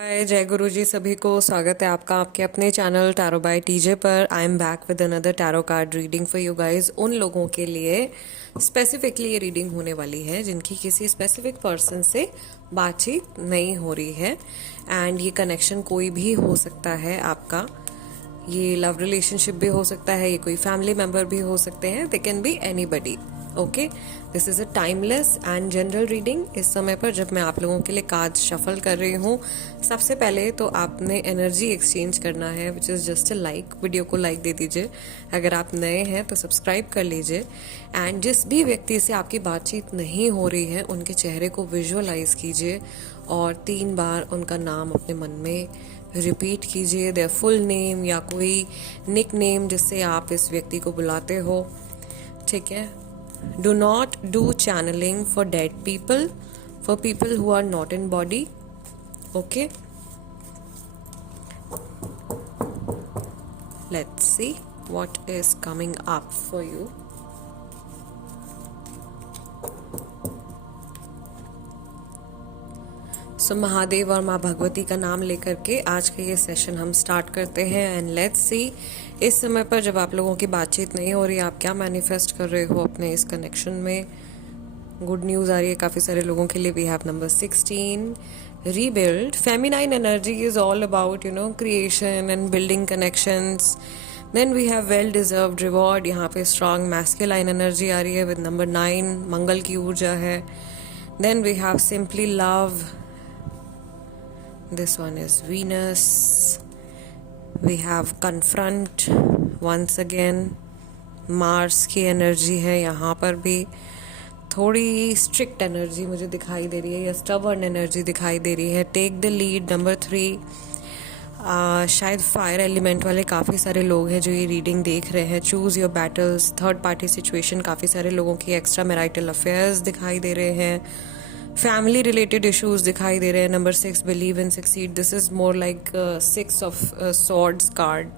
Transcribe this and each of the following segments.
हाय जय गुरु जी, सभी को स्वागत है आपका आपके अपने चैनल टैरो बाय टीजे पर। I am back with another tarot card reading for you guys. उन लोगों के लिए स्पेसिफिकली ये रीडिंग होने वाली है जिनकी किसी स्पेसिफिक पर्सन से बातचीत नहीं हो रही है। एंड ये कनेक्शन कोई भी हो सकता है आपका, ये लव रिलेशनशिप भी हो सकता है, ये कोई फैमिली मेंबर भी हो सकते हैं, they can be anybody. Okay, this is a timeless and general reading. इस समय पर जब मैं आप लोगों के लिए कार्ड शफल कर रही हूँ, सबसे पहले तो आपने एनर्जी एक्सचेंज करना है, which is just a like. Video को लाइक दे दीजिए, अगर आप नए हैं तो सब्सक्राइब कर लीजिए। एंड जिस भी व्यक्ति से आपकी बातचीत नहीं हो रही है, उनके चेहरे को विजुअलाइज कीजिए और 3 बार उनका नाम अपने मन में रिपीट कीजिए, देयर फुल नेम या कोई निक नेम जिससे आप इस व्यक्ति को बुलाते हो। ठीक है। Do not do channelling for dead people, for people who are not in body. Okay, let's see what is coming up for you. सो महादेव और माँ भगवती का नाम लेकर के आज का ये सेशन हम स्टार्ट करते हैं। एंड लेट्स सी, इस समय पर जब आप लोगों की बातचीत नहीं हो रही, आप क्या मैनिफेस्ट कर रहे हो अपने इस कनेक्शन में। गुड न्यूज़ आ रही है काफ़ी सारे लोगों के लिए। We have number 16, rebuild. Feminine energy is all about creation and building connections. Then we have well deserved reward. यहाँ पे स्ट्रांग मैस्कुलाइन एनर्जी आ रही है विद नंबर 9, मंगल की ऊर्जा है। Then we have simply love. This one is Venus. We have confront once again. Mars की energy है यहाँ पर भी। थोड़ी स्ट्रिक्ट एनर्जी मुझे दिखाई दे रही है या स्टबर्न एनर्जी दिखाई दे रही है। Take the lead number 3। शायद फायर एलिमेंट वाले काफ़ी सारे लोग हैं जो ये रीडिंग देख रहे हैं। Choose your battles. Third party situation, काफ़ी सारे लोगों की एक्स्ट्रा मैरिटल अफेयर्स दिखाई दे रहे हैं। फैमिली रिलेटेड इश्यूज दिखाई दे रहे हैं। Number 6, believe and succeed. This is more like 6 of swords card.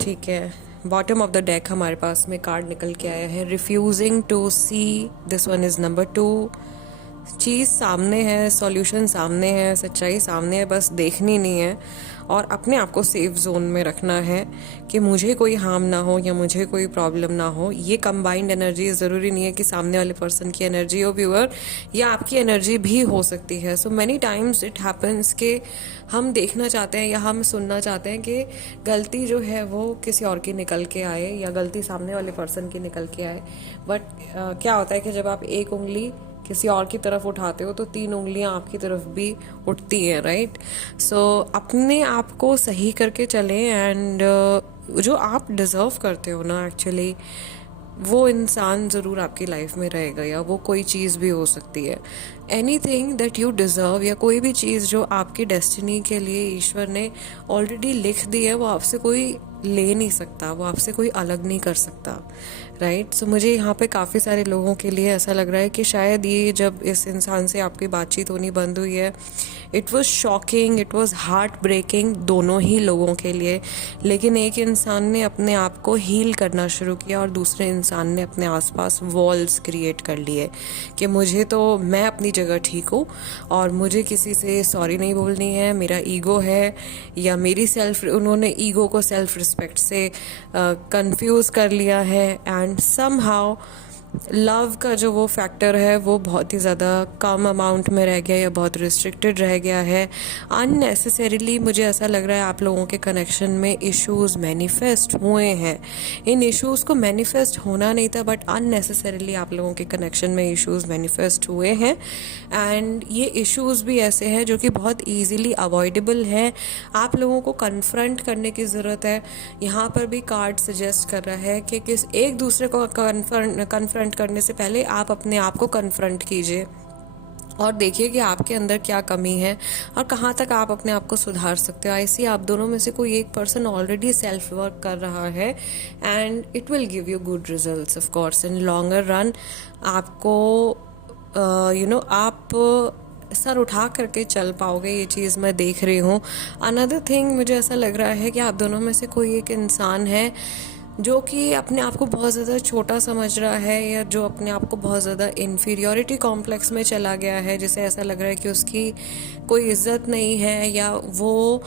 ठीक है, बॉटम ऑफ द डेक हमारे पास में कार्ड निकल के आया है, refusing to see. This one is number 2। चीज़ सामने है, सॉल्यूशन सामने है, सच्चाई सामने है, बस देखनी नहीं है और अपने आप को सेफ जोन में रखना है कि मुझे कोई हार्म ना हो या मुझे कोई प्रॉब्लम ना हो। ये कंबाइंड एनर्जी, ज़रूरी नहीं है कि सामने वाले पर्सन की एनर्जी हो व्यूअर, या आपकी एनर्जी भी हो सकती है। So many times it happens कि हम देखना चाहते हैं या हम सुनना चाहते हैं कि गलती जो है वो किसी और की निकल के आए या गलती सामने वाले पर्सन की निकल के आए। बट क्या होता है कि जब आप एक उंगली किसी और की तरफ उठाते हो तो 3 उंगलियां आपकी तरफ भी उठती हैं, राइट। सो अपने आप को सही करके चलें एंड जो आप डिज़र्व करते हो ना, एक्चुअली वो इंसान ज़रूर आपकी लाइफ में रहेगा, या वो कोई चीज़ भी हो सकती है। एनीथिंग दैट यू डिज़र्व, या कोई भी चीज़ जो आपकी डेस्टिनी के लिए ईश्वर ने ऑलरेडी लिख दी है, वो आपसे कोई ले नहीं सकता, वो आपसे कोई अलग नहीं कर सकता, राइट। सो मुझे यहाँ पे काफ़ी सारे लोगों के लिए ऐसा लग रहा है कि शायद ये जब इस इंसान से आपकी बातचीत होनी बंद हुई है, it was shocking, it was heart breaking दोनों ही लोगों के लिए। लेकिन एक इंसान ने अपने आप को हील करना शुरू किया और दूसरे इंसान ने अपने आसपास वॉल्स क्रिएट कर लिए कि मैं अपनी जगह ठीक हूँ और मुझे किसी से सॉरी नहीं बोलनी है, मेरा ईगो है या मेरी उन्होंने ईगो को सेल्फ रिस्पेक्ट से कंफ्यूज कर लिया है। एंड समहाउ लव का जो वो फैक्टर है वो बहुत ही ज़्यादा कम अमाउंट में रह गया या बहुत रिस्ट्रिक्टेड रह गया है। अननेसेसरीली मुझे ऐसा लग रहा है आप लोगों के कनेक्शन में इश्यूज मैनिफेस्ट हुए हैं। इन इश्यूज़ को मैनिफेस्ट होना नहीं था, बट अननेसेसरीली आप लोगों के कनेक्शन में इश्यूज मैनिफेस्ट हुए हैं। एंड ये इश्यूज़ भी ऐसे हैं जो कि बहुत ईजीली अवॉइडेबल हैं। आप लोगों को कन्फ्रंट करने की ज़रूरत है। यहाँ पर भी कार्ड सजेस्ट कर रहा है कि किस एक दूसरे को कन्फ्रंट करने से पहले आप अपने आप को कन्फ्रंट कीजिए और देखिए कि आपके अंदर क्या कमी है और कहाँ तक आप अपने आप को सुधार सकते हो। ऐसे आप दोनों में से कोई एक पर्सन ऑलरेडी सेल्फ वर्क कर रहा है and it will give you good results of course in longer run. आपको आप सर उठा करके चल पाओगे, ये चीज़ मैं देख रही हूँ। अनदर थिंग, मुझे ऐसा लग रहा है कि आप दोनों में से कोई एक इंसान है जो कि अपने आप को बहुत ज़्यादा छोटा समझ रहा है, या जो अपने आप को बहुत ज़्यादा इन्फीरियोरिटी कॉम्प्लेक्स में चला गया है, जिसे ऐसा लग रहा है कि उसकी कोई इज्जत नहीं है, या वो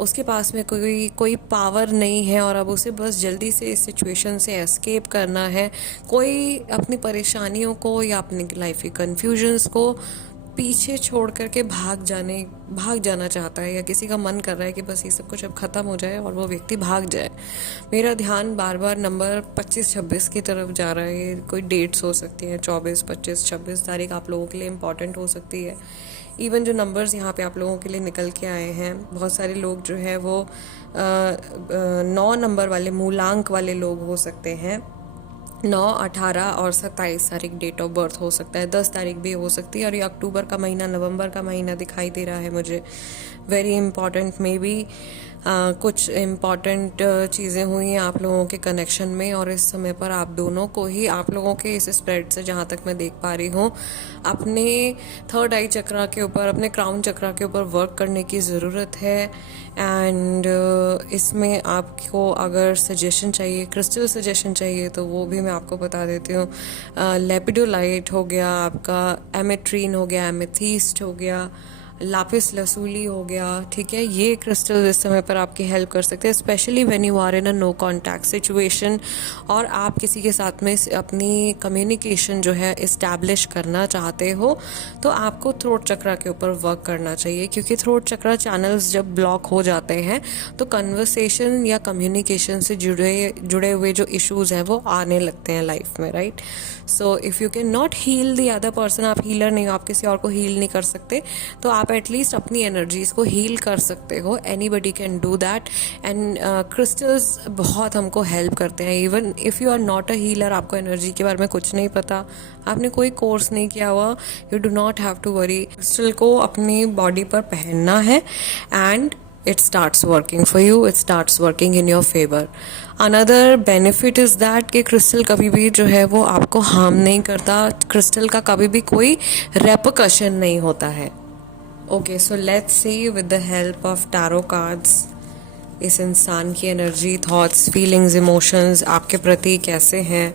उसके पास में कोई पावर नहीं है, और अब उसे बस जल्दी से इस सिचुएशन से एस्केप करना है। कोई अपनी परेशानियों को या अपनी लाइफ की कन्फ्यूजन्स को पीछे छोड़ करके भाग जाना चाहता है, या किसी का मन कर रहा है कि बस ये सब कुछ अब ख़त्म हो जाए और वो व्यक्ति भाग जाए। मेरा ध्यान बार बार नंबर 25-26 की तरफ जा रहा है। ये कोई डेट्स हो सकती हैं, 24, 25, 26 तारीख आप लोगों के लिए इम्पॉर्टेंट हो सकती है। इवन जो नंबर्स यहाँ पे आप लोगों के लिए निकल के आए हैं, बहुत सारे लोग जो है वो 9 नंबर वाले, मूलांक वाले लोग हो सकते हैं। 9, 18 और 27 तारीख डेट ऑफ बर्थ हो सकता है, 10 तारीख भी हो सकती है, और ये अक्टूबर का महीना, नवंबर का महीना दिखाई दे रहा है मुझे। वेरी इंपॉर्टेंट, मे बी कुछ इम्पॉर्टेंट चीज़ें हुई हैं आप लोगों के कनेक्शन में, और इस समय पर आप दोनों को ही, आप लोगों के इस स्प्रेड से जहाँ तक मैं देख पा रही हूँ, अपने थर्ड आई चक्रा के ऊपर, अपने क्राउन चक्रा के ऊपर वर्क करने की ज़रूरत है। एंड इसमें आपको अगर सजेशन चाहिए, क्रिस्टल सजेशन चाहिए, तो वो भी मैं आपको बता देती हूँ। लेपिडोलाइट हो गया आपका, एमेट्रीन हो गया, एमेथीस्ट हो गया, लापिस लसूली हो गया, ठीक है। ये क्रिस्टल इस समय पर आपकी हेल्प कर सकते हैं, specially when you are in a no contact situation, और आप किसी के साथ में अपनी कम्युनिकेशन जो है इस्टेब्लिश करना चाहते हो, तो आपको थ्रोट चक्रा के ऊपर वर्क करना चाहिए, क्योंकि थ्रोट चक्रा चैनल्स जब ब्लॉक हो जाते हैं तो कन्वर्सेशन या कम्युनिकेशन से जुड़े हुए जो इश्यूज हैं वो आने लगते हैं लाइफ में, right. So if you can not heal the other person, आप हीलर नहीं हो, आप किसी और को हील नहीं कर सकते, तो आप एटलीस्ट अपनी एनर्जीज को हील कर सकते हो। Anybody can do that, and crystals बहुत हमको हेल्प करते हैं। Even if you are not a healer, आपको एनर्जी के बारे में कुछ नहीं पता, आपने कोई कोर्स नहीं किया हुआ, you do not have to worry. Crystal को अपनी बॉडी पर पहनना है, and it starts working for you, it starts working in your favor. Another benefit is that कि क्रिस्टल कभी भी जो है वो आपको हार्म नहीं करता, क्रिस्टल का कभी भी कोई रेपकशन नहीं होता है। Okay, so let's see with the help of tarot cards इस इंसान की एनर्जी, थॉट्स, फीलिंग्स, इमोशंस आपके प्रति कैसे हैं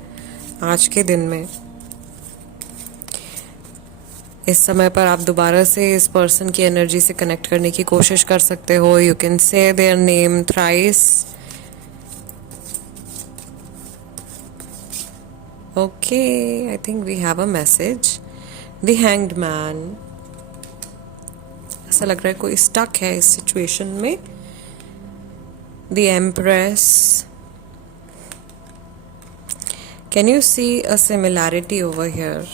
आज के दिन में। इस समय पर आप दोबारा से इस पर्सन की एनर्जी से कनेक्ट करने की कोशिश कर सकते हो। You can say their name thrice. Okay, I think we have a message. The hanged man, ऐसा लग रहा है कोई स्टक है इस सिचुएशन में। The empress, can you see a similarity over here?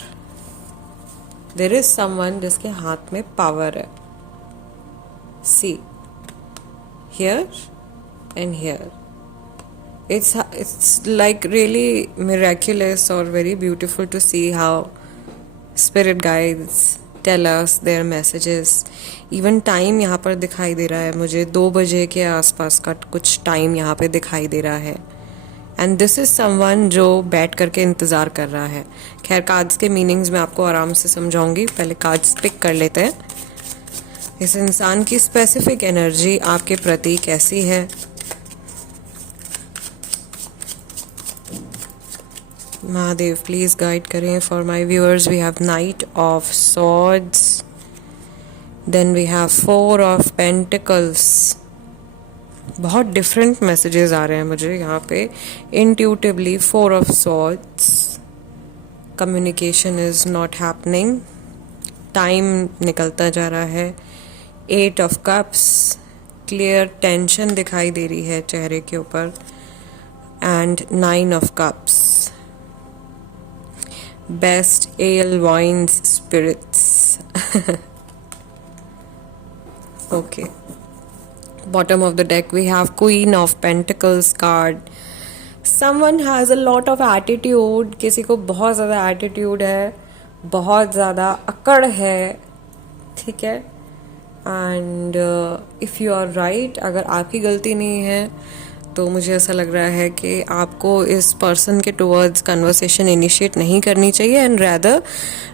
There is someone जिसके हाथ में पावर है। See here and here, it's like really miraculous or very beautiful to see how spirit guides tell us their messages. even time यहाँ पर दिखाई दे रहा है मुझे, 2 बजे के आसपास का कुछ टाइम यहाँ पे दिखाई दे रहा है। एंड दिस इज समवन जो बैठ करके इंतज़ार कर रहा है। खैर, कार्ड्स के मीनिंग्स मैं आपको आराम से समझाऊंगी, पहले कार्ड्स पिक कर लेते हैं। इस इंसान की स्पेसिफिक एनर्जी आपके प्रति कैसी है? महादेव प्लीज गाइड करें for my viewers. We have knight of swords, then we have 4 of pentacles. बहुत डिफरेंट मैसेजेस आ रहे हैं मुझे यहाँ पे intuitively. 4 of swords, communication is not happening, time निकलता जा रहा है। 8 ऑफ कप्स, क्लियर टेंशन दिखाई दे रही है चेहरे के ऊपर। And 9 of cups, best ale wines spirits. Okay, bottom of the deck we have Queen of Pentacles card. Someone has a lot of attitude, किसी को बहुत ज़्यादा attitude है, बहुत ज़्यादा अकड़ है, ठीक है। and if you are right, अगर आपकी गलती नहीं है तो मुझे ऐसा लग रहा है कि आपको इस पर्सन के टुवर्ड्स कन्वर्सेशन इनिशिएट नहीं करनी चाहिए, एंड रैदर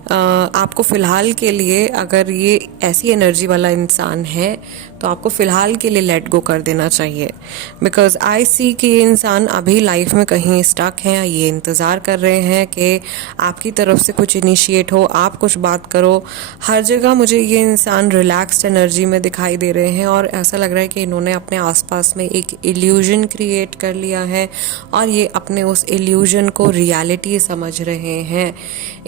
आपको फ़िलहाल के लिए, अगर ये ऐसी एनर्जी वाला इंसान है तो आपको फ़िलहाल के लिए लेट गो कर देना चाहिए। बिकॉज आई सी कि ये इंसान अभी लाइफ में कहीं स्टक हैं, ये इंतज़ार कर रहे हैं कि आपकी तरफ से कुछ इनिशिएट हो, आप कुछ बात करो। हर जगह मुझे ये इंसान रिलैक्स्ड एनर्जी में दिखाई दे रहे हैं, और ऐसा लग रहा है कि इन्होंने अपने आसपास में एक इल्यूजन क्रिएट कर लिया है और ये अपने उस इल्यूजन को रियलिटी समझ रहे हैं।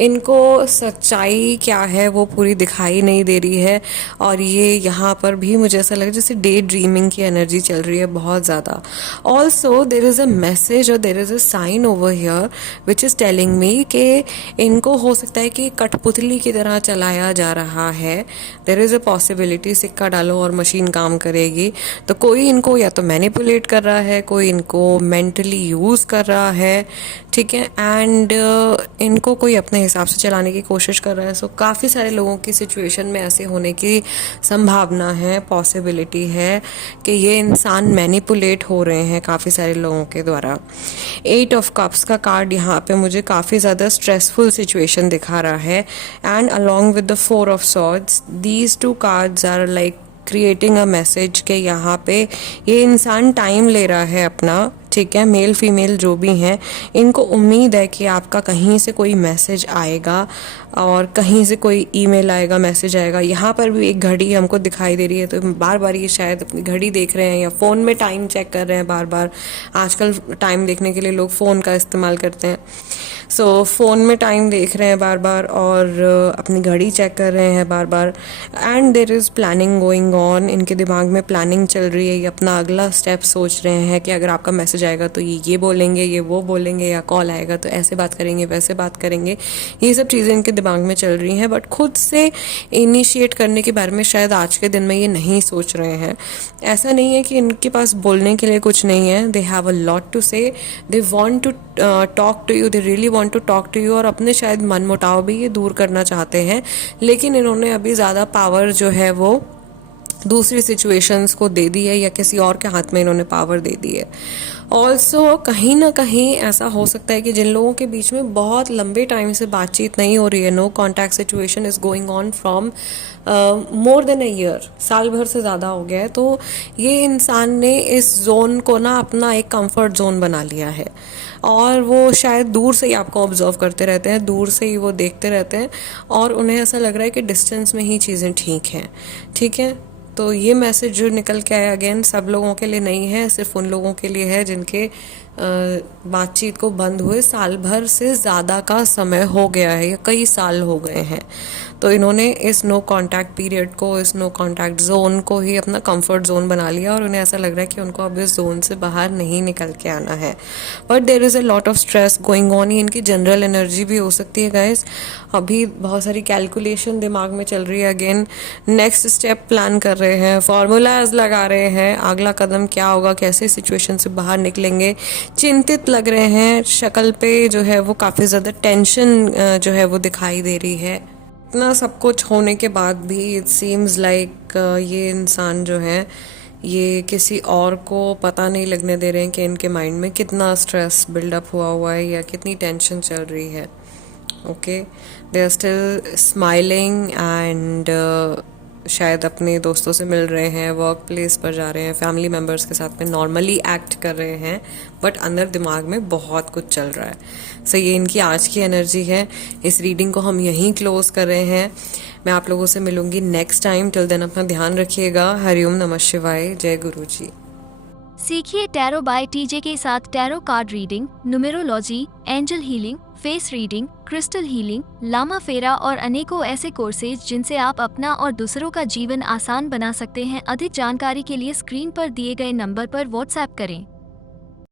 इनको सच्चाई क्या है वो पूरी दिखाई नहीं दे रही है, और ये यहाँ पर भी मुझे ऐसा लगा जैसे डे ड्रीमिंग की एनर्जी चल रही है बहुत ज़्यादा। Also there is a message और there is a sign over here which is telling me कि इनको हो सकता है कि कठपुतली की तरह चलाया जा रहा है। देर इज़ अ पॉसिबिलिटी, सिक्का डालो और मशीन काम करेगी। तो कोई इनको या तो मैनिपुलेट कर रहा है, कोई इनको मेंटली यूज़ कर रहा है, ठीक है, एंड इनको कोई अपने हिसाब से चलाने की कोशिश कर रहा है। सो काफ़ी सारे लोगों की सिचुएशन में ऐसे होने की संभावना है, पॉसिबिलिटी है कि ये इंसान मैनिपुलेट हो रहे हैं काफ़ी सारे लोगों के द्वारा। 8 ऑफ कप्स का कार्ड यहाँ पे मुझे काफ़ी ज़्यादा स्ट्रेसफुल सिचुएशन दिखा रहा है, and along with the 4 of swords, these 2 cards are like creating a message के यहाँ पे ये इंसान टाइम ले रहा है अपना, ठीक है। मेल फीमेल जो भी हैं, इनको उम्मीद है कि आपका कहीं से कोई मैसेज आएगा और कहीं से कोई ईमेल आएगा, मैसेज आएगा। यहाँ पर भी एक घड़ी हमको दिखाई दे रही है, तो बार बार ये शायद अपनी घड़ी देख रहे हैं या फ़ोन में टाइम चेक कर रहे हैं बार बार। आजकल टाइम देखने के लिए लोग फ़ोन का इस्तेमाल करते हैं। सो फ़ोन में टाइम देख रहे हैं बार बार और अपनी घड़ी चेक कर रहे हैं बार बार, and there is planning going on. इनके दिमाग में प्लानिंग चल रही है, ये अपना अगला स्टेप सोच रहे हैं कि अगर आपका मैसेज आएगा तो ये बोलेंगे, ये वो बोलेंगे, या कॉल आएगा तो ऐसे बात करेंगे, वैसे बात करेंगे। ये सब चीज़ें इनके दिमाग में चल रही हैं, बट खुद से इनिशिएट करने के बारे में शायद आज के दिन में ये नहीं सोच रहे हैं। ऐसा नहीं है कि इनके पास बोलने के लिए कुछ नहीं है, they have a lot to say, they want to talk to you, they really want to talk to you, और अपने शायद मन मुटाव भी ये दूर करना चाहते हैं, लेकिन इन्होंने अभी ज़्यादा पावर जो है वो दूसरी सिचुएशंस को दे दी है, या किसी और के हाथ में इन्होंने पावर दे दी है। ऑल्सो कहीं ना कहीं ऐसा हो सकता है कि जिन लोगों के बीच में बहुत लंबे टाइम से बातचीत नहीं हो रही है, no contact situation is going on from more than a year, साल भर से ज़्यादा हो गया है, तो ये इंसान ने इस जोन को ना अपना एक कंफर्ट जोन बना लिया है, और वो शायद दूर से ही आपको ऑब्जर्व करते रहते हैं, दूर से ही वो देखते रहते हैं, और उन्हें ऐसा लग रहा है कि डिस्टेंस में ही चीज़ें ठीक हैं, ठीक है। तो ये मैसेज जो निकल के आया अगेन सब लोगों के लिए नहीं है, सिर्फ उन लोगों के लिए है जिनके बातचीत को बंद हुए साल भर से ज़्यादा का समय हो गया है या कई साल हो गए हैं। तो इन्होंने इस नो कांटेक्ट पीरियड को, इस नो कांटेक्ट जोन को ही अपना कंफर्ट जोन बना लिया, और उन्हें ऐसा लग रहा है कि उनको अब इस जोन से बाहर नहीं निकल के आना है। But there is a lot of stress going on. ये इनकी जनरल एनर्जी भी हो सकती है गाइस। अभी बहुत सारी कैलकुलेशन दिमाग में चल रही है, अगेन नेक्स्ट स्टेप प्लान कर रहे हैं, फॉर्मूलाज लगा रहे हैं, अगला कदम क्या होगा, कैसे सिचुएशन से बाहर निकलेंगे, चिंतित लग रहे हैं। शक्ल पे जो है वो काफ़ी ज़्यादा टेंशन जो है वो दिखाई दे रही है। इतना सब कुछ होने के बाद भी इट सीम्स लाइक ये इंसान जो है ये किसी और को पता नहीं लगने दे रहे हैं कि इनके माइंड में कितना स्ट्रेस बिल्डअप हुआ है या कितनी टेंशन चल रही है। Okay, they are still smiling and शायद अपने दोस्तों से मिल रहे हैं, वर्क प्लेस पर जा रहे हैं, फैमिली मेम्बर्स के साथ में नॉर्मली एक्ट कर रहे हैं, बट अंदर दिमाग में बहुत कुछ चल रहा है। सो ये इनकी आज की एनर्जी है। इस रीडिंग को हम यहीं क्लोज कर रहे हैं। मैं आप लोगों से मिलूंगी नेक्स्ट टाइम। टिल देन अपना ध्यान रखिएगा। हरिओम नमः शिवाय। जय गुरु जी। सीखिए टैरो बाय टीजे के साथ tarot card reading, numerology, angel healing, face reading, crystal healing, लामा फेरा और अनेकों ऐसे कोर्सेज जिनसे आप अपना और दूसरों का जीवन आसान बना सकते हैं। अधिक जानकारी के लिए स्क्रीन पर दिए गए नंबर पर व्हाट्सएप करें।